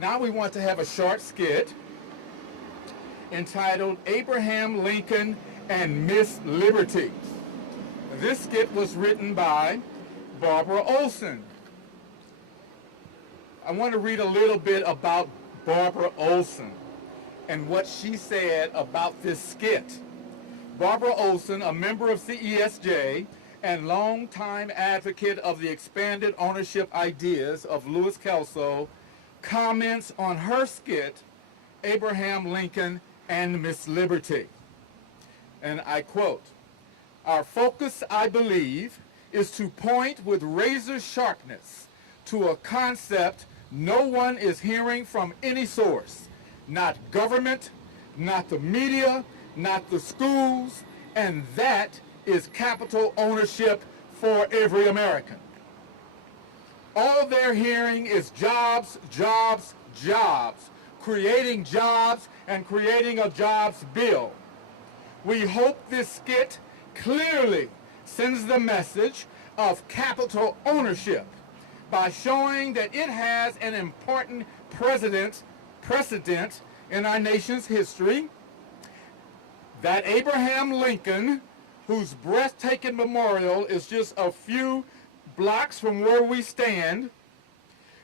Now we want to have a short skit entitled Abraham Lincoln and Miss Liberty. This skit was written by Barbara Olson. I want to read a little bit about Barbara Olson and what she said about this skit. Barbara Olson, a member of CESJ and longtime advocate of the expanded ownership ideas of Louis Kelso, comments on her skit, Abraham Lincoln and Miss Liberty. And I quote, "Our focus, I believe, is to point with razor sharpness to a concept no one is hearing from any source, not government, not the media, not the schools, and that is capital ownership for every American. All they're hearing is jobs, jobs, jobs, creating jobs and creating a jobs bill. We hope this skit clearly sends the message of capital ownership by showing that it has an important precedent in our nation's history, that Abraham Lincoln, whose breathtaking memorial is just a few blocks from where we stand,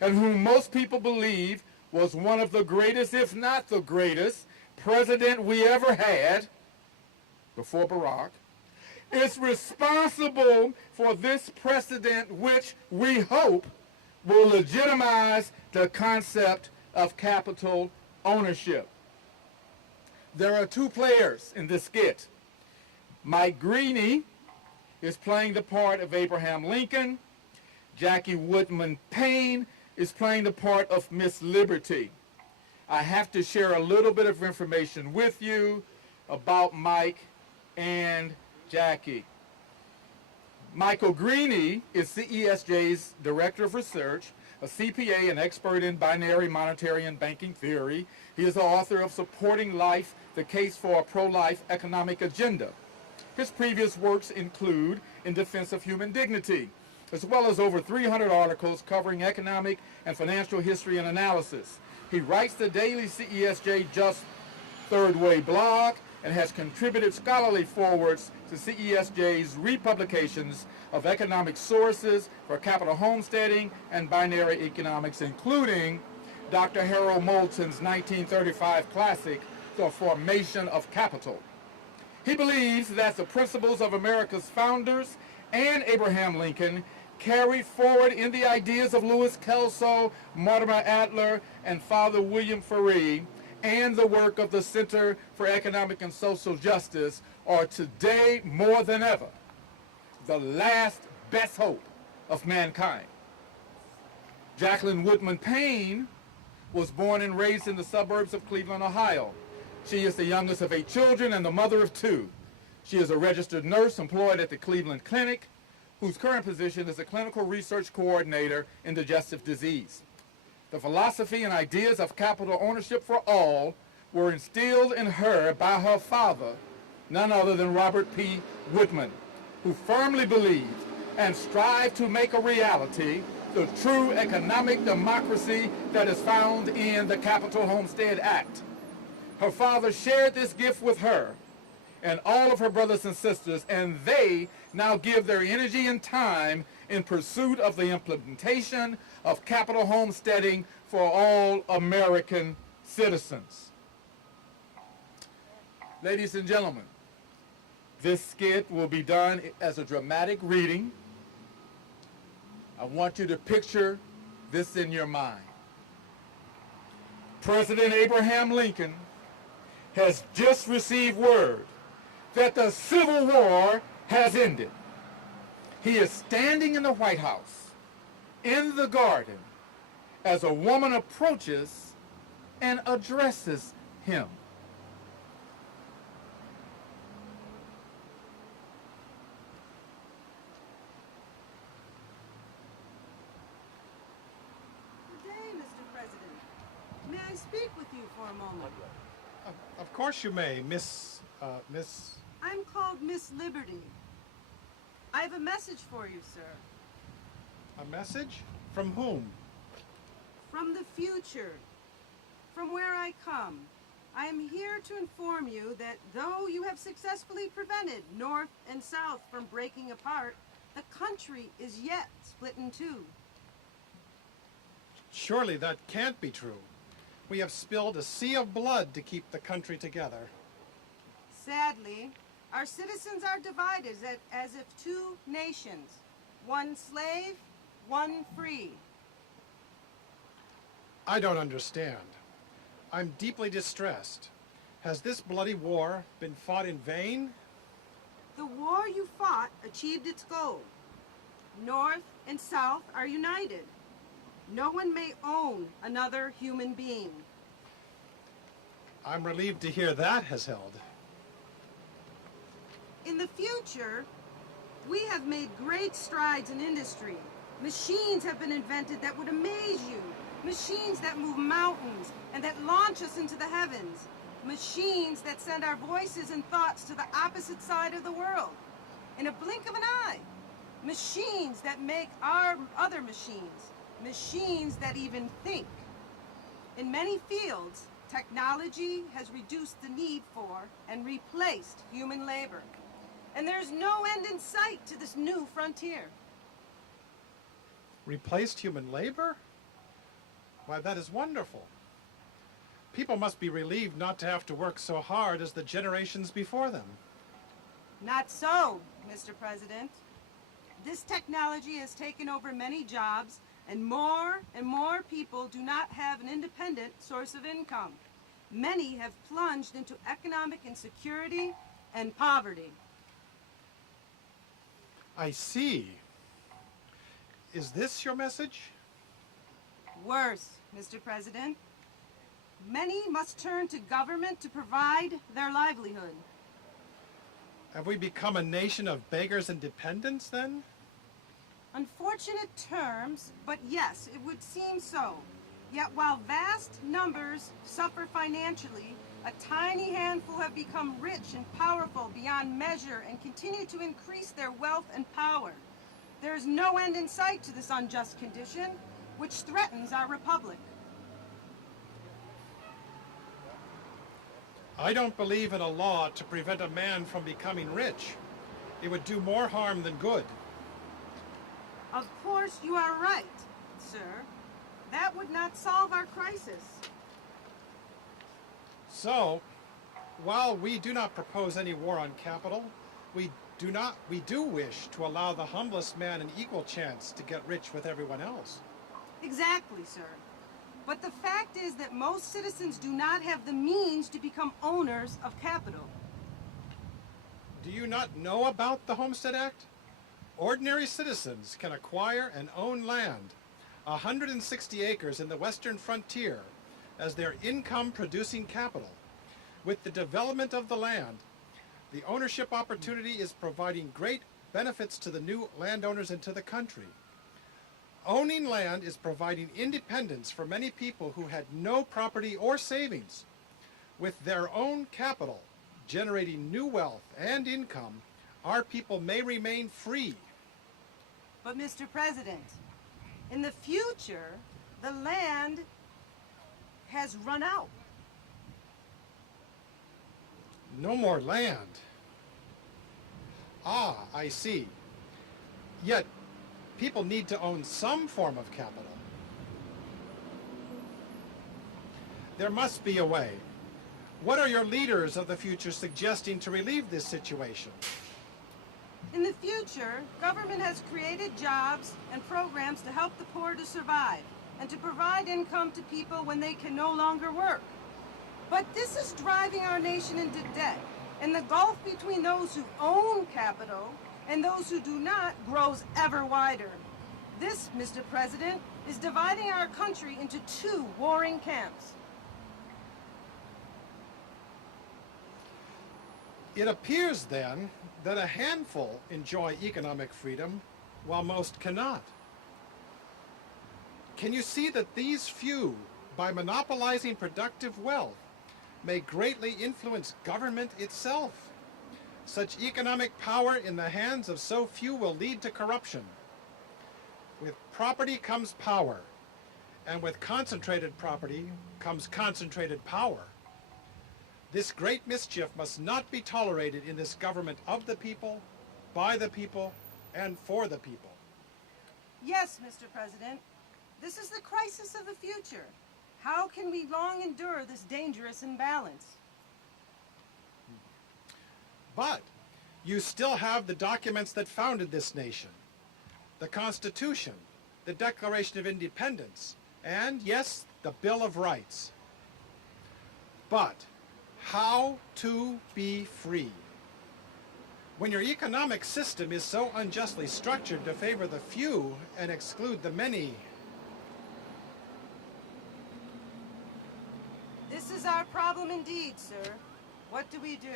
and whom most people believe was one of the greatest, if not the greatest, president we ever had, before Barack, is responsible for this precedent, which we hope will legitimize the concept of capital ownership." There are two players in this skit. Mike Greene is playing the part of Abraham Lincoln. Jackie Woodman Payne is playing the part of Miss Liberty. I have to share a little bit of information with you about Mike and Jackie. Michael Greene is CESJ's Director of Research, a CPA and expert in binary monetary and banking theory. He is the author of Supporting Life, the Case for a Pro-Life Economic Agenda. His previous works include In Defense of Human Dignity, as well as over 300 articles covering economic and financial history and analysis. He writes the daily CESJ Just Third Way blog and has contributed scholarly forwards to CESJ's republications of economic sources for capital homesteading and binary economics, including Dr. Harold Moulton's 1935 classic, The Formation of Capital. He believes that the principles of America's founders and Abraham Lincoln carried forward in the ideas of Louis Kelso, Mortimer Adler, and Father William Ferree, and the work of the Center for Economic and Social Justice are today more than ever the last best hope of mankind. Jacqueline Woodman Payne was born and raised in the suburbs of Cleveland, Ohio. She is the youngest of 8 children and the mother of 2. She is a registered nurse employed at the Cleveland Clinic, whose current position is a clinical research coordinator in digestive disease. The philosophy and ideas of capital ownership for all were instilled in her by her father, none other than Robert P. Woodman, who firmly believed and strived to make a reality the true economic democracy that is found in the Capital Homestead Act. Her father shared this gift with her and all of her brothers and sisters, and they now give their energy and time in pursuit of the implementation of capital homesteading for all American citizens. Ladies and gentlemen, this skit will be done as a dramatic reading. I want you to picture this in your mind. President Abraham Lincoln has just received word that the Civil War has ended. He is standing in the White House, in the garden, as a woman approaches and addresses him. Good day, Mr. President. May I speak with you for a moment? Of course you may, Miss. I'm called Miss Liberty. I have a message for you, sir. A message? From whom? From the future. From where I come, I am here to inform you that though you have successfully prevented North and South from breaking apart, the country is yet split in two. Surely that can't be true. We have spilled a sea of blood to keep the country together. Sadly, our citizens are divided as if two nations, one slave, one free. I don't understand. I'm deeply distressed. Has this bloody war been fought in vain? The war you fought achieved its goal. North and South are united. No one may own another human being. I'm relieved to hear that has held. In the future, we have made great strides in industry. Machines have been invented that would amaze you. Machines that move mountains and that launch us into the heavens. Machines that send our voices and thoughts to the opposite side of the world in a blink of an eye. Machines that make our other machines. Machines that even think. In many fields, technology has reduced the need for and replaced human labor. And there's no end in sight to this new frontier. Replaced human labor? Why, that is wonderful. People must be relieved not to have to work so hard as the generations before them. Not so, Mr. President. This technology has taken over many jobs, and more people do not have an independent source of income. Many have plunged into economic insecurity and poverty. I see. Is this your message? Worse, Mr. President. Many must turn to government to provide their livelihood. Have we become a nation of beggars and dependents, then? Unfortunate terms, but yes, it would seem so. Yet while vast numbers suffer financially, a tiny handful have become rich and powerful beyond measure and continue to increase their wealth and power. There is no end in sight to this unjust condition, which threatens our republic. I don't believe in a law to prevent a man from becoming rich. It would do more harm than good. Of course you are right, sir. That would not solve our crisis. So, while we do not propose any war on capital, we do wish to allow the humblest man an equal chance to get rich with everyone else. Exactly, sir. But the fact is that most citizens do not have the means to become owners of capital. Do you not know about the Homestead Act? Ordinary citizens can acquire and own land, 160 acres in the western frontier, as their income-producing capital. With the development of the land, the ownership opportunity is providing great benefits to the new landowners and to the country. Owning land is providing independence for many people who had no property or savings. With their own capital, generating new wealth and income, our people may remain free. But Mr. President, in the future, the land has run out. No more land. Ah, I see. Yet, people need to own some form of capital. There must be a way. What are your leaders of the future suggesting to relieve this situation? In the future, government has created jobs and programs to help the poor to survive and to provide income to people when they can no longer work. But this is driving our nation into debt, and the gulf between those who own capital and those who do not grows ever wider. This, Mr. President, is dividing our country into two warring camps. It appears, then, that a handful enjoy economic freedom, while most cannot. Can you see that these few, by monopolizing productive wealth, may greatly influence government itself? Such economic power in the hands of so few will lead to corruption. With property comes power, And with concentrated property comes concentrated power. This great mischief must not be tolerated in this government of the people, by the people, and for the people. Yes, Mr. President. This is the crisis of the future. How can we long endure this dangerous imbalance? But you still have the documents that founded this nation. The Constitution, the Declaration of Independence, and yes, the Bill of Rights. But how to be free? When your economic system is so unjustly structured to favor the few and exclude the many, This is our problem indeed, sir. What do we do?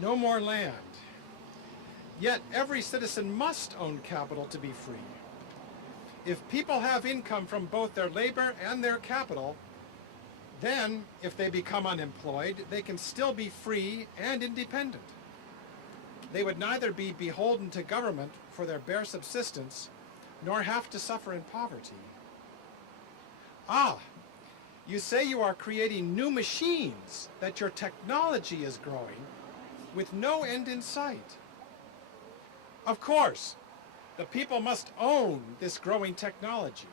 no more land. Yet every citizen must own capital to be free. If people have income from both their labor and their capital, then, if they become unemployed, they can still be free and independent. They would neither be beholden to government for their bare subsistence, nor have to suffer in poverty. Ah, you say you are creating new machines, that your technology is growing, with no end in sight. Of course, the people must own this growing technology.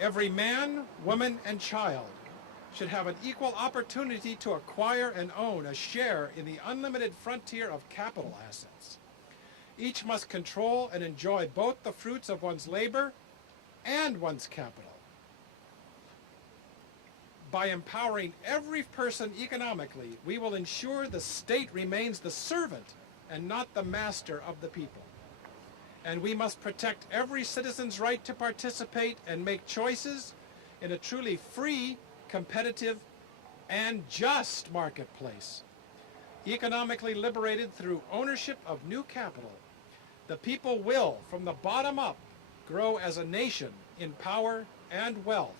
Every man, woman, and child should have an equal opportunity to acquire and own a share in the unlimited frontier of capital assets. Each must control and enjoy both the fruits of one's labor and one's capital. By empowering every person economically, we will ensure the state remains the servant and not the master of the people. And we must protect every citizen's right to participate and make choices in a truly free, competitive, and just marketplace. Economically liberated through ownership of new capital, the people will, from the bottom up, grow as a nation in power and wealth.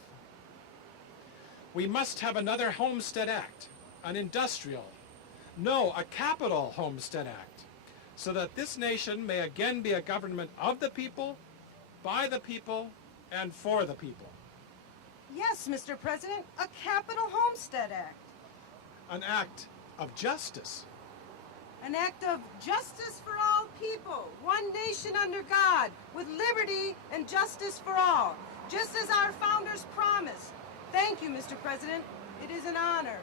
We must have another Homestead Act, an industrial, no, a capital Homestead Act, so that this nation may again be a government of the people, by the people, and for the people. Yes, Mr. President, a Capital Homestead Act. An act of justice. An act of justice for all people, one nation under God, with liberty and justice for all, just as our founders promised. Thank you, Mr. President. It is an honor.